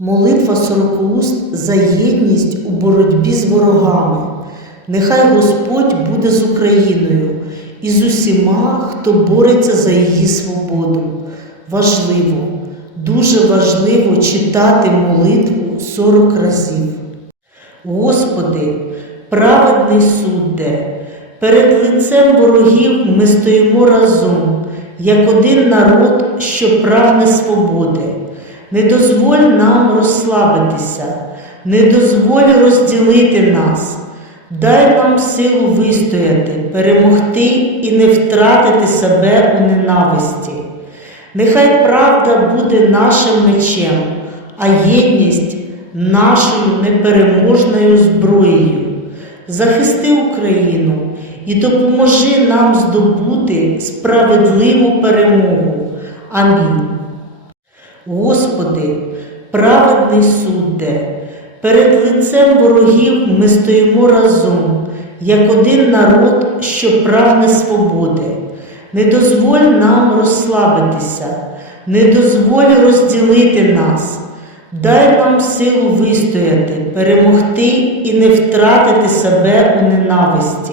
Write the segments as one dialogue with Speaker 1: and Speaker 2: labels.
Speaker 1: Молитва сорокауст за єдність у боротьбі з ворогами. Нехай Господь буде з Україною і з усіма, хто бореться за її свободу. Важливо, дуже важливо читати молитву 40 разів. Господи, праведний судде, перед лицем ворогів ми стоїмо разом, як один народ, що прагне свободи. Не дозволь нам розслабитися, не дозволь розділити нас, дай нам силу вистояти, перемогти і не втратити себе у ненависті. Нехай правда буде нашим мечем, а єдність нашою непереможною зброєю. Захисти Україну і допоможи нам здобути справедливу перемогу. Амінь. Господи, праведний судде, перед лицем ворогів ми стоїмо разом, як один народ, що прагне свободи. Не дозволь нам розслабитися, не дозволь розділити нас, дай нам силу вистояти, перемогти і не втратити себе у ненависті.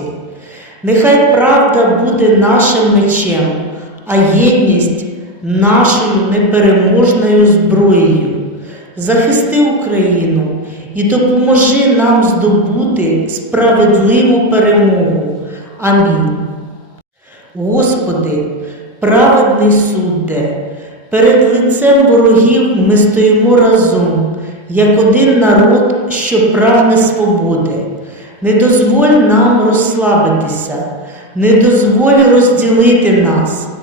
Speaker 1: Нехай правда буде нашим мечем, а єдність нашою непереможною зброєю. Захисти Україну і допоможи нам здобути справедливу перемогу. Амінь. Господи, праведний судде, перед лицем ворогів ми стоїмо разом, як один народ, що прагне свободи. Не дозволь нам розслабитися, не дозволь розділити нас,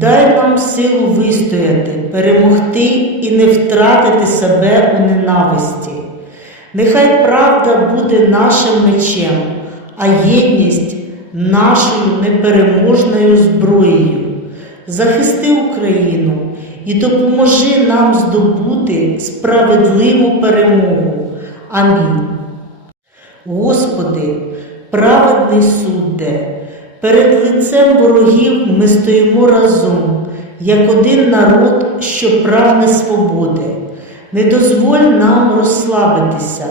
Speaker 1: дай нам силу вистояти, перемогти і не втратити себе у ненависті. Нехай правда буде нашим мечем, а єдність нашою непереможною зброєю. Захисти Україну і допоможи нам здобути справедливу перемогу. Амінь. Господи, праведний судде, перед лицем ворогів ми стоїмо разом, як один народ, що прагне свободи. Не дозволь нам розслабитися,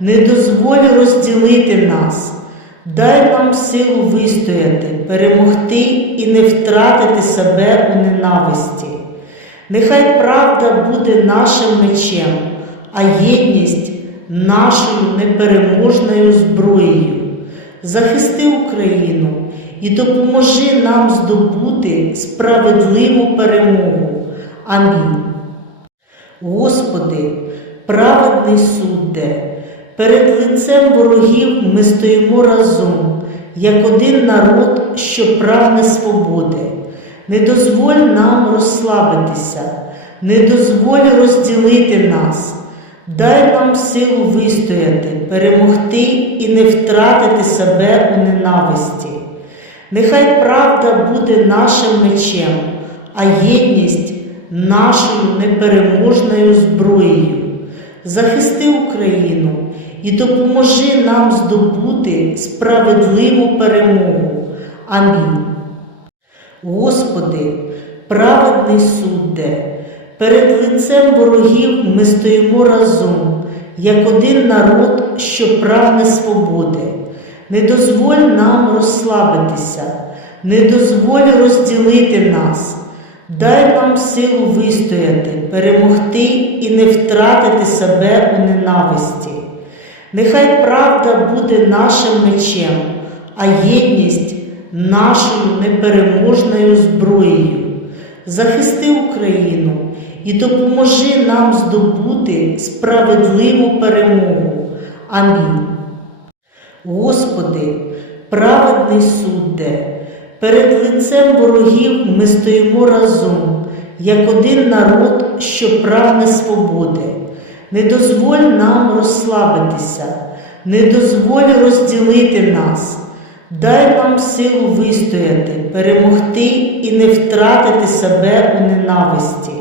Speaker 1: не дозволь розділити нас, дай нам силу вистояти, перемогти і не втратити себе у ненависті. Нехай правда буде нашим мечем, а єдність нашою непереможною зброєю. Захисти Україну і допоможи нам здобути справедливу перемогу. Амінь. Господи, праведний судде, перед лицем ворогів ми стоїмо разом, як один народ, що прагне свободи. Не дозволь нам розслабитися, не дозволь розділити нас, дай нам силу вистояти, перемогти і не втратити себе у ненависті. Нехай правда буде нашим мечем, а єдність нашою непереможною зброєю. Захисти Україну і допоможи нам здобути справедливу перемогу. Амінь. Господи, праведний судде, перед лицем ворогів ми стоїмо разом, як один народ, що прагне свободи. Не дозволь нам розслабитися, не дозволь розділити нас, дай нам силу вистояти, перемогти і не втратити себе у ненависті. Нехай правда буде нашим мечем, а єдність нашою непереможною зброєю. Захисти Україну і допоможи нам здобути справедливу перемогу. Амінь. Господи, праведний судде, перед лицем ворогів ми стоїмо разом, як один народ, що прагне свободи. Не дозволь нам розслабитися, не дозволь розділити нас, дай нам силу вистояти, перемогти і не втратити себе у ненависті.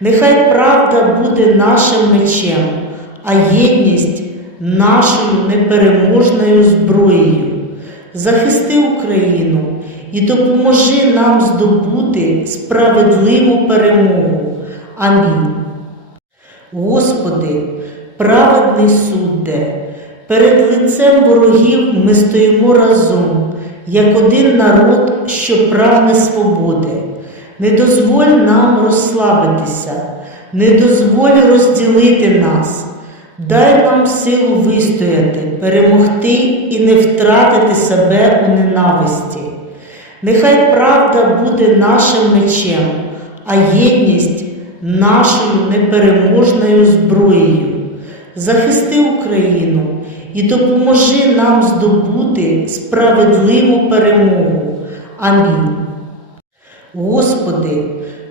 Speaker 1: Нехай правда буде нашим мечем, а єдність нашою непереможною зброєю. Захисти Україну і допоможи нам здобути справедливу перемогу. Амінь. Господи, праведний судде, перед лицем ворогів ми стоїмо разом, як один народ, що прагне свободи. Не дозволь нам розслабитися, не дозволь розділити нас. Дай нам силу вистояти, перемогти і не втратити себе у ненависті. Нехай правда буде нашим мечем, а єдність нашою непереможною зброєю. Захисти Україну і допоможи нам здобути справедливу перемогу. Амінь. Господи,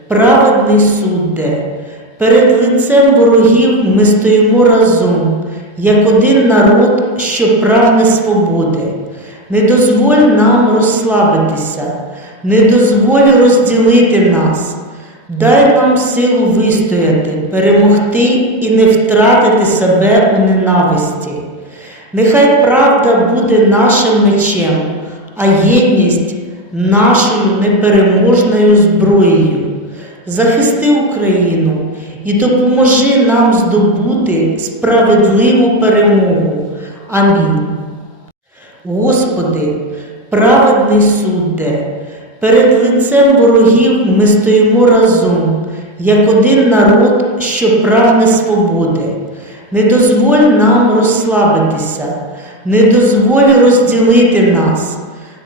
Speaker 1: праведний судде, перед лицем ворогів ми стоїмо разом, як один народ, що прагне свободи. Не дозволь нам розслабитися, не дозволь розділити нас. Дай нам силу вистояти, перемогти і не втратити себе у ненависті. Нехай правда буде нашим мечем, а єдність нашою непереможною зброєю. Захисти Україну і допоможи нам здобути справедливу перемогу. Амінь. Господи, праведний судде, перед лицем ворогів ми стоїмо разом, як один народ, що прагне свободи. Не дозволь нам розслабитися, не дозволь розділити нас.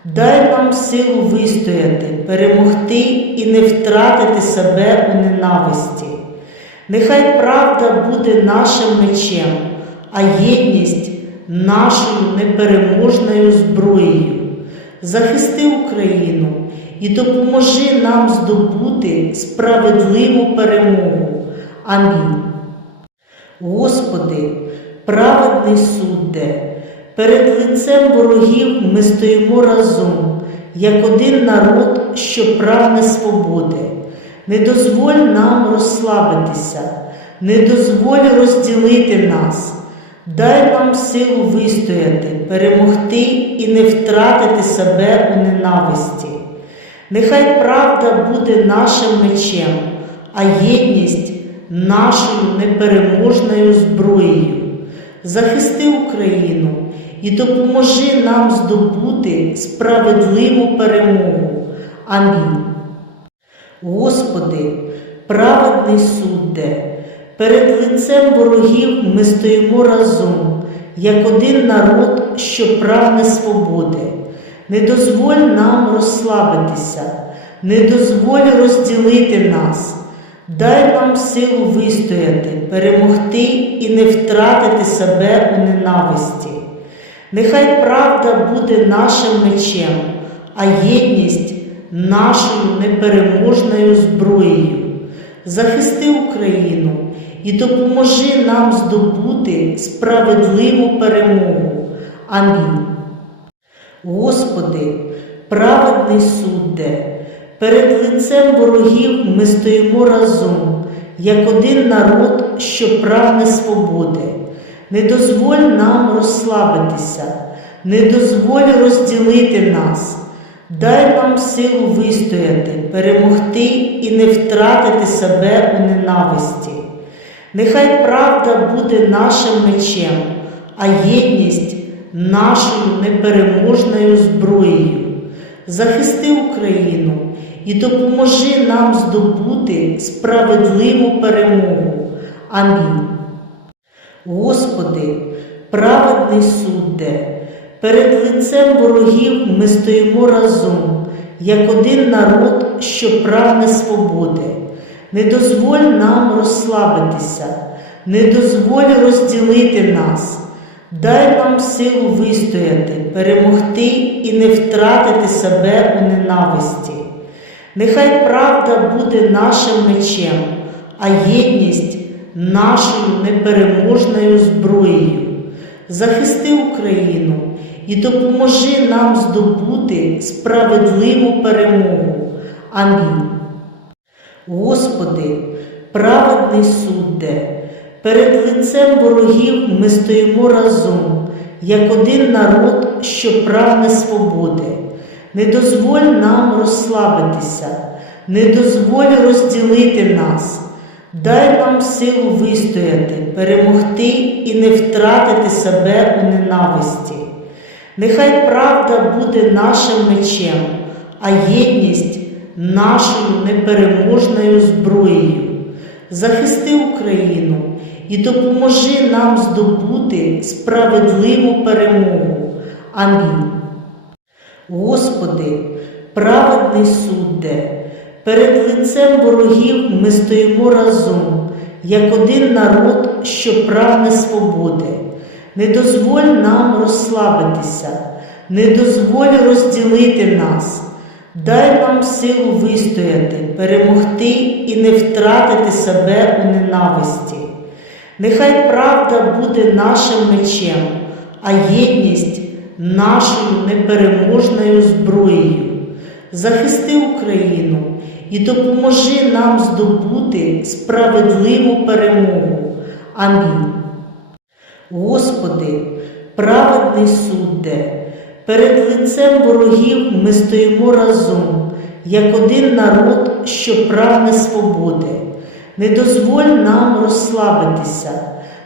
Speaker 1: Дай нам силу вистояти, перемогти і не втратити себе у ненависті. Нехай правда буде нашим мечем, а єдність нашою непереможною зброєю. Захисти Україну і допоможи нам здобути справедливу перемогу. Амінь. Господи, праведний судде, перед лицем ворогів ми стоїмо разом, як один народ, що прагне свободи. Не дозволь нам розслабитися, не дозволь розділити нас. Дай нам силу вистояти, перемогти і не втратити себе у ненависті. Нехай правда буде нашим мечем, а єдність нашою непереможною зброєю. Захисти Україну і допоможи нам здобути справедливу перемогу. Амінь. Господи, праведний судде, перед лицем ворогів ми стоїмо разом, як один народ, що прагне свободи. Не дозволь нам розслабитися, не дозволь розділити нас. Дай нам силу вистояти, перемогти і не втратити себе у ненависті. Нехай правда буде нашим мечем, а єдність нашою непереможною зброєю. Захисти Україну і допоможи нам здобути справедливу перемогу. Амінь. Господи, праведний судде, перед лицем ворогів ми стоїмо разом, як один народ, що прагне свободи. Не дозволь нам розслабитися, не дозволь розділити нас. Дай нам силу вистояти, перемогти і не втратити себе у ненависті. Нехай правда буде нашим мечем, а єдність нашою непереможною зброєю. Захисти Україну і допоможи нам здобути справедливу перемогу. Амінь. Господи, праведний судде, перед лицем ворогів ми стоїмо разом, як один народ, що прагне свободи. Не дозволь нам розслабитися, не дозволь розділити нас. Дай нам силу вистояти, перемогти і не втратити себе у ненависті. Нехай правда буде нашим мечем, а єдність нашою непереможною зброєю. Захисти Україну і допоможи нам здобути справедливу перемогу. Амінь. Господи, праведний судде, перед лицем ворогів ми стоїмо разом, як один народ, що прагне свободи. Не дозволь нам розслабитися, не дозволь розділити нас. Дай нам силу вистояти, перемогти і не втратити себе у ненависті. Нехай правда буде нашим мечем, а єдність нашою непереможною зброєю. Захисти Україну і допоможи нам здобути справедливу перемогу. Амінь. Господи, праведний судде, перед лицем ворогів ми стоїмо разом, як один народ, що прагне свободи. Не дозволь нам розслабитися, не дозволь розділити нас. Дай нам силу вистояти, перемогти і не втратити себе у ненависті. Нехай правда буде нашим мечем, а єдність нашою непереможною зброєю. Захисти Україну і допоможи нам здобути справедливу перемогу. Амінь. Господи, праведний судде, перед лицем ворогів ми стоїмо разом, як один народ, що прагне свободи. Не дозволь нам розслабитися,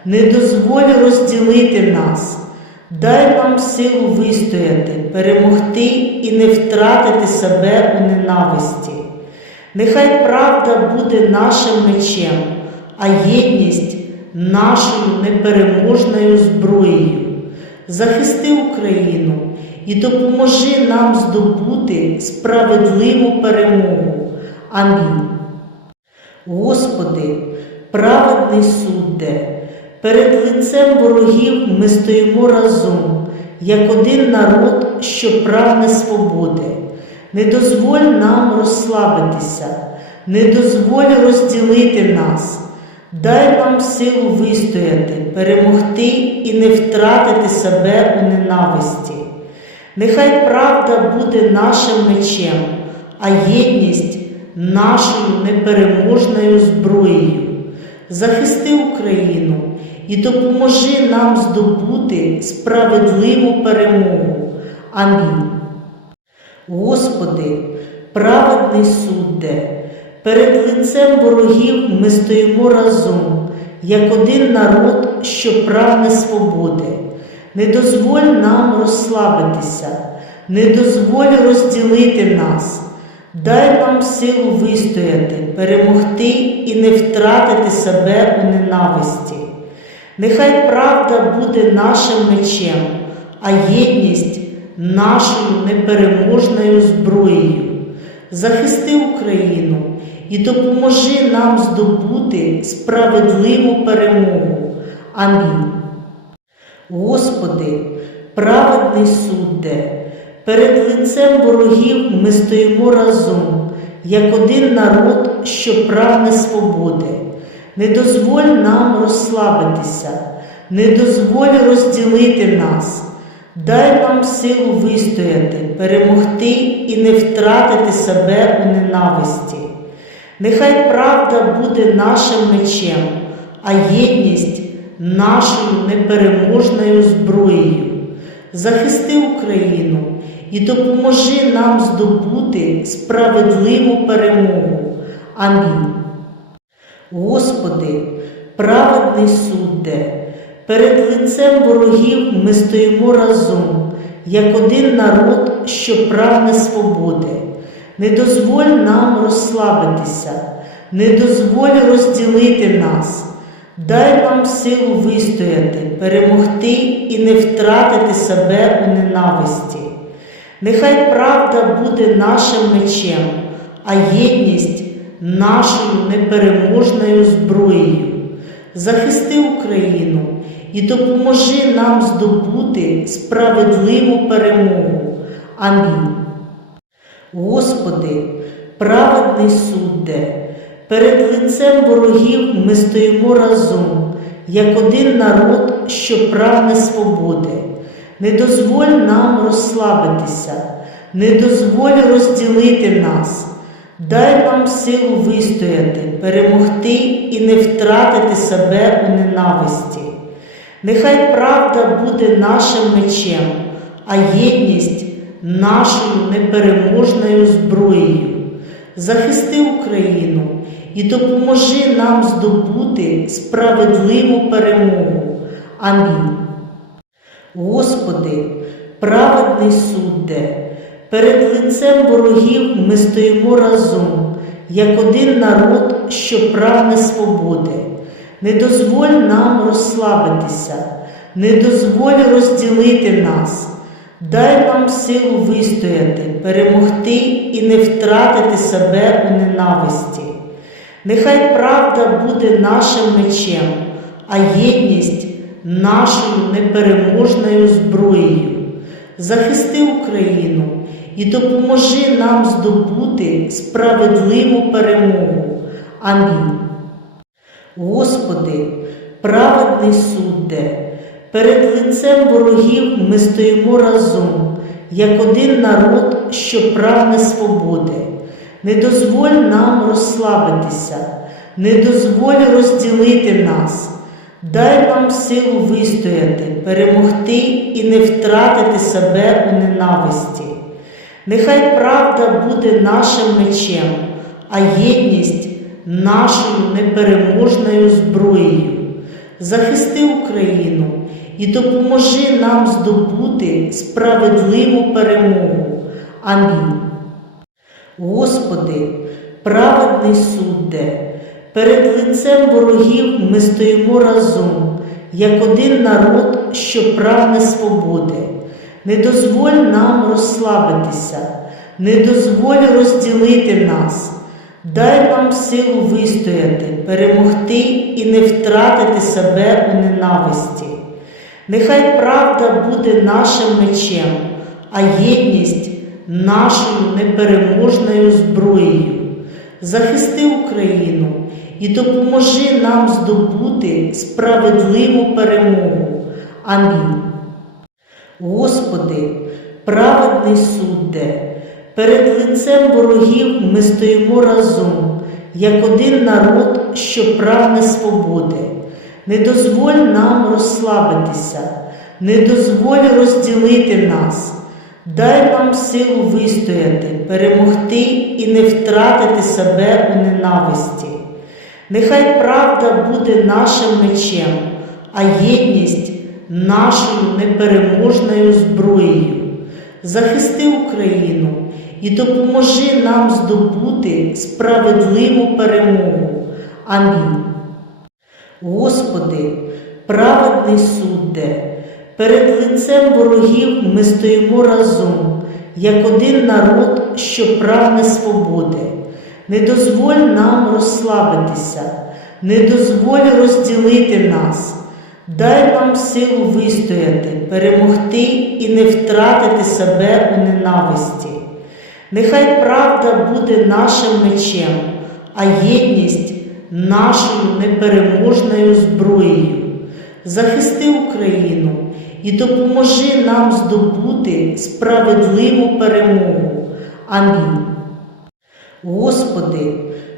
Speaker 1: не дозволь розділити нас. Дай нам силу вистояти, перемогти і не втратити себе у ненависті. Нехай правда буде нашим мечем, а єдність нашою непереможною зброєю. Захисти Україну і допоможи нам здобути справедливу перемогу. Амінь. Господи, праведний судде, перед лицем ворогів ми стоїмо разом, як один народ, що прагне свободи. Не дозволь нам розслабитися, не дозволь розділити нас. Дай нам силу вистояти, перемогти і не втратити себе у ненависті. Нехай правда буде нашим мечем, а єдність нашою непереможною зброєю. Захисти Україну і допоможи нам здобути справедливу перемогу. Амінь. Господи, праведний судде, перед лицем ворогів ми стоїмо разом, як один народ, що прагне свободи. Не дозволь нам розслабитися, не дозволь розділити нас. Дай нам силу вистояти, перемогти і не втратити себе у ненависті. Нехай правда буде нашим мечем, а єдність нашою непереможною зброєю. Захисти Україну і допоможи нам здобути справедливу перемогу. Амінь. Господи, праведний судде, перед лицем ворогів ми стоїмо разом, як один народ, що прагне свободи. Не дозволь нам розслабитися, не дозволь розділити нас. Дай нам силу вистояти, перемогти і не втратити себе у ненависті. Нехай правда буде нашим мечем, а єдність нашою непереможною зброєю. Захисти Україну і допоможи нам здобути справедливу перемогу. Амінь. Господи, праведний судде, перед лицем ворогів ми стоїмо разом, як один народ, що прагне свободи. Не дозволь нам розслабитися, не дозволь розділити нас. Дай нам силу вистояти, перемогти і не втратити себе у ненависті. Нехай правда буде нашим мечем, а єдність нашою непереможною зброєю. Захисти Україну і допоможи нам здобути справедливу перемогу. Амінь. Господи, праведний судде, перед лицем ворогів ми стоїмо разом, як один народ, що прагне свободи. Не дозволь нам розслабитися, не дозволь розділити нас. Дай нам силу вистояти, перемогти і не втратити себе у ненависті. Нехай правда буде нашим мечем, а єдність нашою непереможною зброєю. Захисти Україну і допоможи нам здобути справедливу перемогу. Амінь. Господи, праведний судде, перед лицем ворогів ми стоїмо разом, як один народ, що прагне свободи. Не дозволь нам розслабитися, не дозволь розділити нас. Дай нам силу вистояти, перемогти і не втратити себе у ненависті. Нехай правда буде нашим мечем, а єдність нашою непереможною зброєю. Захисти Україну і допоможи нам здобути справедливу перемогу. Амінь. Господи, праведний судде, перед лицем ворогів ми стоїмо разом, як один народ, що прагне свободи. Не дозволь нам розслабитися, не дозволь розділити нас. Дай нам силу вистояти, перемогти і не втратити себе у ненависті. Нехай правда буде нашим мечем, а єдність нашою непереможною зброєю. Захисти Україну і допоможи нам здобути справедливу перемогу. Амінь. Господи, праведний судде, перед лицем ворогів ми стоїмо разом, як один народ, що прагне свободи. Не дозволь нам розслабитися, не дозволь розділити нас. Дай нам силу вистояти, перемогти і не втратити себе у ненависті. Нехай правда буде нашим мечем, а єдність нашою непереможною зброєю. Захисти Україну і допоможи нам здобути справедливу перемогу. Амінь. Господи, праведний судде, перед лицем ворогів ми стоїмо разом, як один народ, що прагне свободи. Не дозволь нам розслабитися, не дозволь розділити нас. Дай нам силу вистояти, перемогти і не втратити себе у ненависті. Нехай правда буде нашим мечем, а єдність нашою непереможною зброєю. Захисти Україну і допоможи нам здобути справедливу перемогу. Амінь. Господи, праведний судде, перед лицем ворогів ми стоїмо разом, як один народ, що прагне свободи. Не дозволь нам розслабитися, не дозволь розділити нас. Дай нам силу вистояти, перемогти і не втратити себе у ненависті. Нехай правда буде нашим мечем, а єдність нашою непереможною зброєю. Захисти Україну і допоможи нам здобути справедливу перемогу. Амінь. Господи,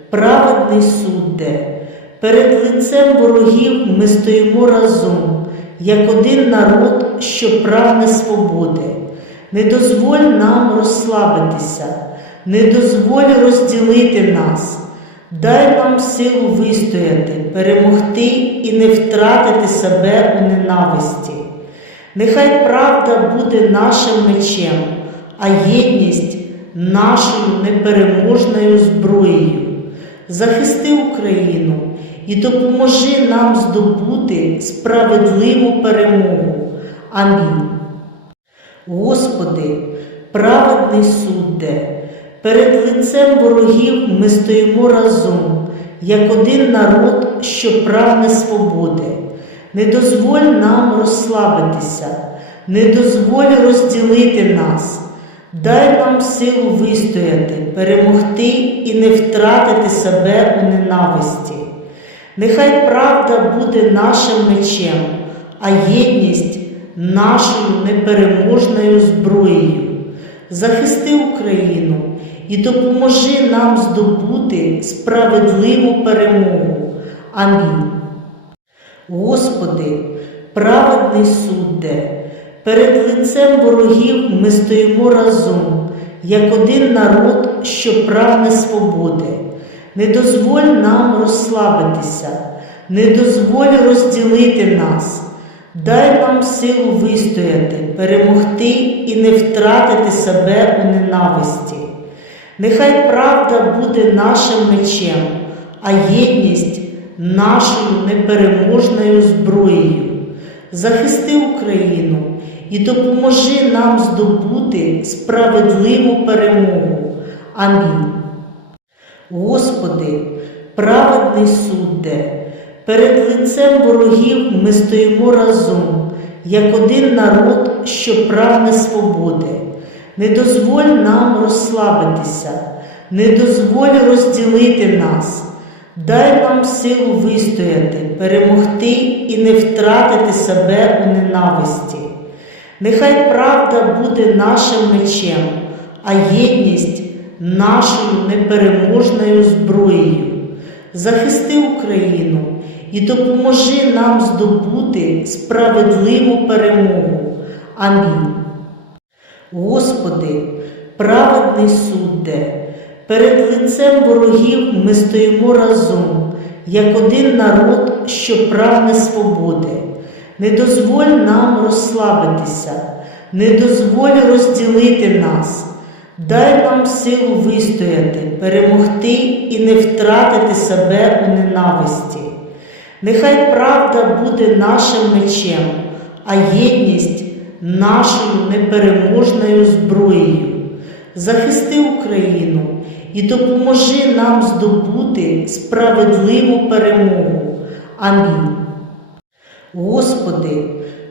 Speaker 1: праведний судде, перед лицем ворогів ми стоїмо разом, як один народ, що прагне свободи. Не дозволь нам розслабитися, не дозволь розділити нас. Дай нам силу вистояти, перемогти і не втратити себе у ненависті. Нехай правда буде нашим мечем, а єдність нашою непереможною зброєю. Захисти Україну і допоможи нам здобути справедливу перемогу. Амінь. Господи, праведний судде, перед лицем ворогів ми стоїмо разом, як один народ, що прагне свободи. Не дозволь нам розслабитися, не дозволь розділити нас. Дай нам силу вистояти, перемогти і не втратити себе у ненависті. Нехай правда буде нашим мечем, а єдність нашою непереможною зброєю. Захисти Україну і допоможи нам здобути справедливу перемогу. Амінь. Господи, праведний судде, перед лицем ворогів ми стоїмо разом, як один народ, що прагне свободи. не дозволь нам розслабитися, не дозволь розділити нас. Дай нам силу вистояти, перемогти і не втратити себе у ненависті. Нехай правда буде нашим мечем, а єдність нашою непереможною зброєю. Захисти Україну і допоможи нам здобути справедливу перемогу. Амінь. Господи, праведний судде, перед лицем ворогів ми стоїмо разом, як один народ, що прагне свободи. Не дозволь нам розслабитися, не дозволь розділити нас. Дай нам силу вистояти, перемогти і не втратити себе у ненависті. Нехай правда буде нашим мечем, а єдність нашою непереможною зброєю. Захисти Україну і допоможи нам здобути справедливу перемогу. Амінь. Господи, праведний судде, перед лицем ворогів ми стоїмо разом, як один народ, що прагне свободи. Не дозволь нам розслабитися, не дозволь розділити нас. Дай нам силу вистояти, перемогти і не втратити себе у ненависті. Нехай правда буде нашим мечем, а єдність нашою непереможною зброєю. Захисти Україну і допоможи нам здобути справедливу перемогу. Амінь. Господи,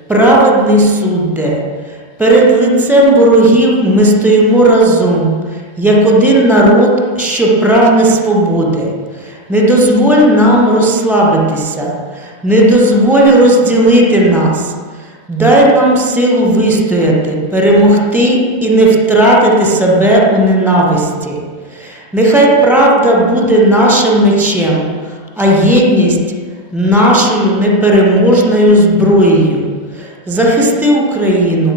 Speaker 1: праведний судде, перед лицем ворогів ми стоїмо разом, як один народ, що прагне свободи. Не дозволь нам розслабитися, не дозволь розділити нас. Дай нам силу вистояти, перемогти і не втратити себе у ненависті. Нехай правда буде нашим мечем, а єдність нашою непереможною зброєю. Захисти Україну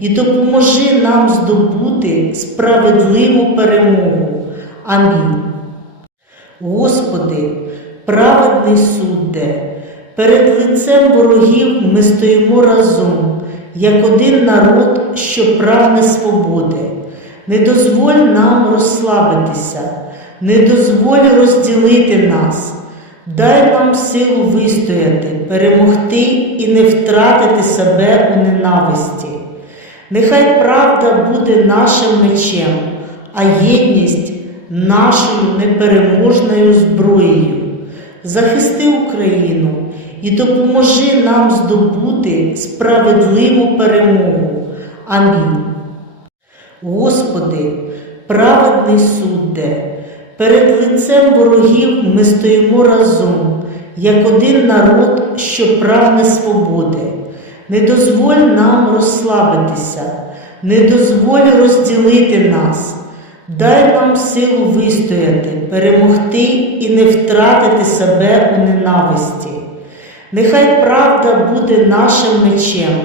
Speaker 1: і допоможи нам здобути справедливу перемогу. Амінь. Господи, праведний судде, перед лицем ворогів ми стоїмо разом, як один народ, що прагне свободи. Не дозволь нам розслабитися, не дозволь розділити нас. Дай нам силу вистояти, перемогти і не втратити себе у ненависті. Нехай правда буде нашим мечем, а єдність нашою непереможною зброєю. Захисти Україну і допоможи нам здобути справедливу перемогу. Амінь. Господи, праведний судде, перед лицем ворогів ми стоїмо разом, як один народ, що прагне свободи. Не дозволь нам розслабитися, не дозволь розділити нас. Дай нам силу вистояти, перемогти і не втратити себе у ненависті. Нехай правда буде нашим мечем,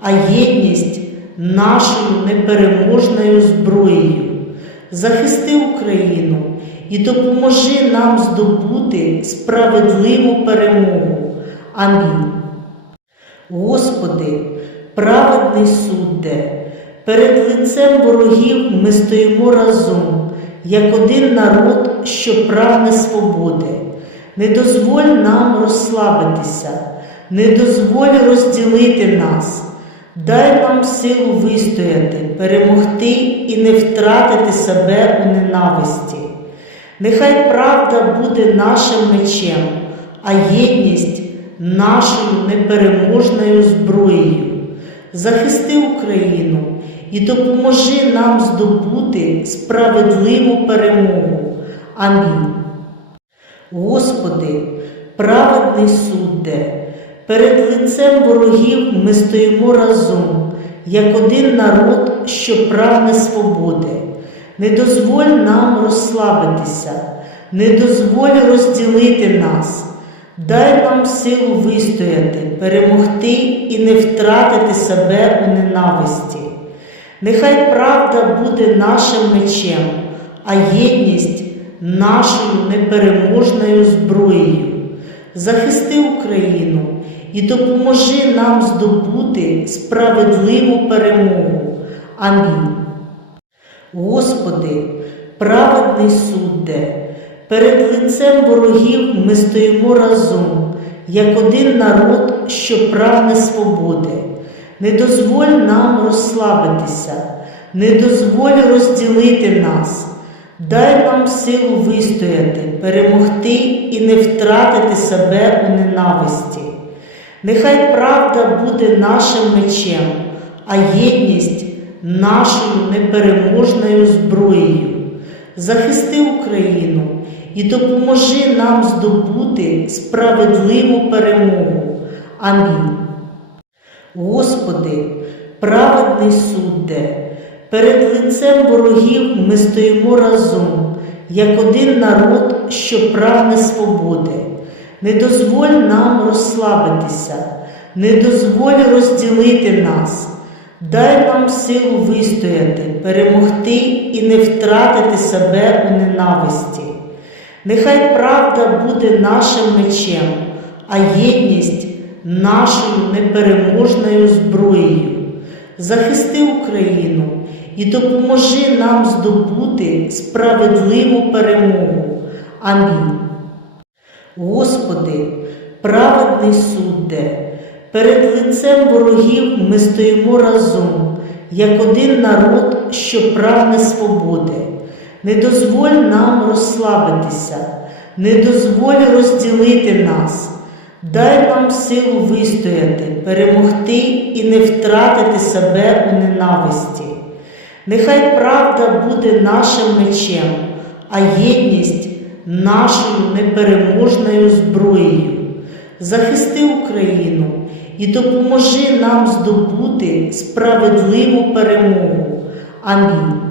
Speaker 1: а єдність нашою непереможною зброєю. Захисти Україну і допоможи нам здобути справедливу перемогу. Амінь. Господи, праведний судде, перед лицем ворогів ми стоїмо разом, як один народ, що прагне свободи. Не дозволь нам розслабитися, не дозволь розділити нас. Дай нам силу вистояти, перемогти і не втратити себе у ненависті. Нехай правда буде нашим мечем, а єдність нашою непереможною зброєю. Захисти Україну і допоможи нам здобути справедливу перемогу. Амінь. Господи, праведний судде, перед лицем ворогів ми стоїмо разом, як один народ, що прагне свободи. Не дозволь нам розслабитися, не дозволь розділити нас. Дай нам силу вистояти, перемогти і не втратити себе у ненависті. Нехай правда буде нашим мечем, а єдність нашою непереможною зброєю. Захисти Україну і допоможи нам здобути справедливу перемогу. Амінь. Господи, праведний судде, перед лицем ворогів ми стоїмо разом, як один народ, що прагне свободи. Не дозволь нам розслабитися, не дозволь розділити нас. Дай нам силу вистояти, перемогти і не втратити себе у ненависті. Нехай правда буде нашим мечем, а єдність нашою непереможною зброєю. Захисти Україну і допоможи нам здобути справедливу перемогу. Амінь. Господи, праведний судде, перед лицем ворогів ми стоїмо разом, як один народ, що прагне свободи. Не дозволь нам розслабитися, не дозволь розділити нас. Дай нам силу вистояти, перемогти і не втратити себе у ненависті. Нехай правда буде нашим мечем, а єдність нашою непереможною зброєю. Захисти Україну і допоможи нам здобути справедливу перемогу. Амінь. Господи, праведний судде, перед лицем ворогів ми стоїмо разом, як один народ, що прагне свободи. Не дозволь нам розслабитися, не дозволь розділити нас. Дай нам силу вистояти, перемогти і не втратити себе у ненависті. Нехай правда буде нашим мечем, а єдність нашою непереможною зброєю. Захисти Україну і допоможи нам здобути справедливу перемогу. Амінь.